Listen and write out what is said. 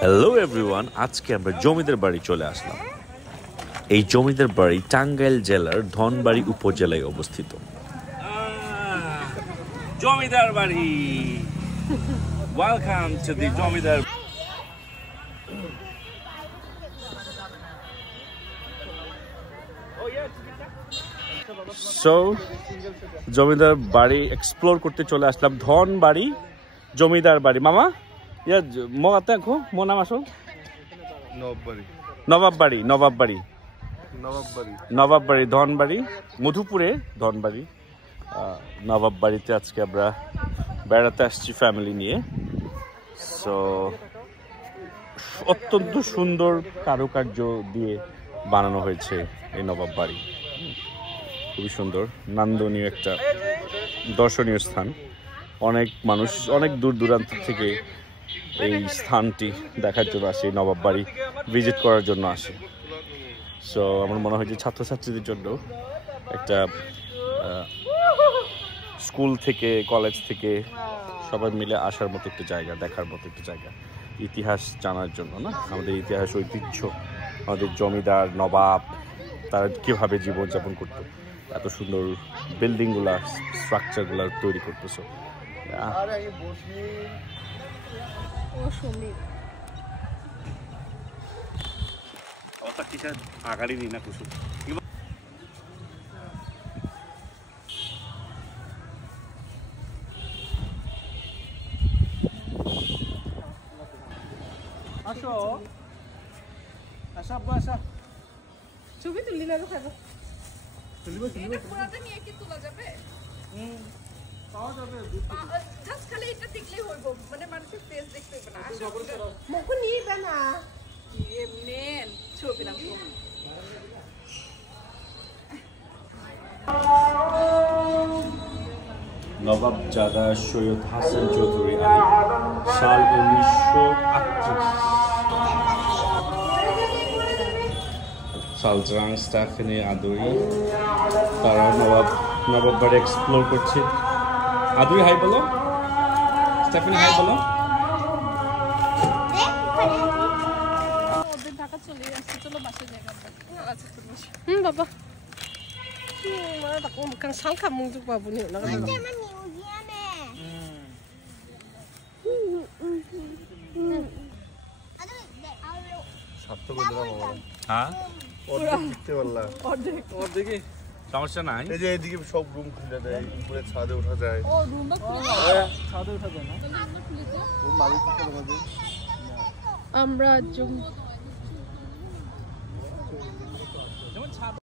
Hello everyone, আজকে আমরা জমিদার বাড়ি চলে আসলাম। এই জমিদার বাড়ি টাঙ্গাইল জেলার ধনবাড়ি উপজেলায় অবস্থিত। জমিদার বাড়ি, ওয়েলকাম টু দি জমিদার। সো জমিদার বাড়ি এক্সপ্লোর করতে চলে আসলাম। ধনবাড়ি জমিদার বাড়ি মামা ইয়া মগাতে খো মো নাম আসো নবাববাড়ি ধনবাড়ি মধুপুরে ধনবাড়ি নবাববাড়িতে আজকে আমরা বেড়াতে আসছি ফ্যামিলি নিয়ে। সো অত্যন্ত সুন্দর কারুকার্য দিয়ে বানানো হয়েছে এই নবাববাড়ি, খুবই সুন্দর, নান্দনীয় একটা দর্শনীয় স্থান। অনেক মানুষ অনেক দূর দূরান্ত থেকে এই স্থানটি দেখার জন্য আসে, এই নবাববাড়ি ভিজিট করার জন্য আসে। সো আমার মনে হয় যে ছাত্রছাত্রীদের জন্য একটা স্কুল থেকে কলেজ থেকে সবাই মিলে আসার মতো একটা জায়গা, দেখার মতো একটা জায়গা, ইতিহাস জানার জন্য না, আমাদের ইতিহাস ঐতিহ্য, আমাদের জমিদার নবাব তারা কীভাবে জীবনযাপন করতো, এত সুন্দর বিল্ডিংগুলা স্ট্রাকচারগুলা তৈরি করতেছে। আগাড়ি নি না কুসুম আসো আসা আসা ছবি তুললি না খাবো এটা পুরাটা নিয়ে কি তোলা যাবে? পাওয়া যাবে জাস্ট খালি এটা দেখলেই হইব, মানে মানুষের ফেস দেখতে হবে না। মুখ নিবে না এমনেন ছবি নাম নবাবজাদা সৈয়দ হাসান চৌধুরী আলী, সাল 1938। সালজাং স্টাফেনি আদুরি, তারা নবাববাড়ি এক্সপ্লোর করছে। আদুরি হাই বলো, স্টাফেনি হাই বলো। ওদের ঢাকা চলে আসছে, চলো বাসে যাই। বাবা kan salka mungkin babu ni nak ada হ্যাঁ অর্ধেক সমস্যা নাই, এই যে এদিকে সব রুম খুলে দেয়, উপরে ছাদে ওঠা যায়। ও রুমটা খুলে ছাদে ওঠা যায় না, আমরা খুলে দিই। মালিক আমরা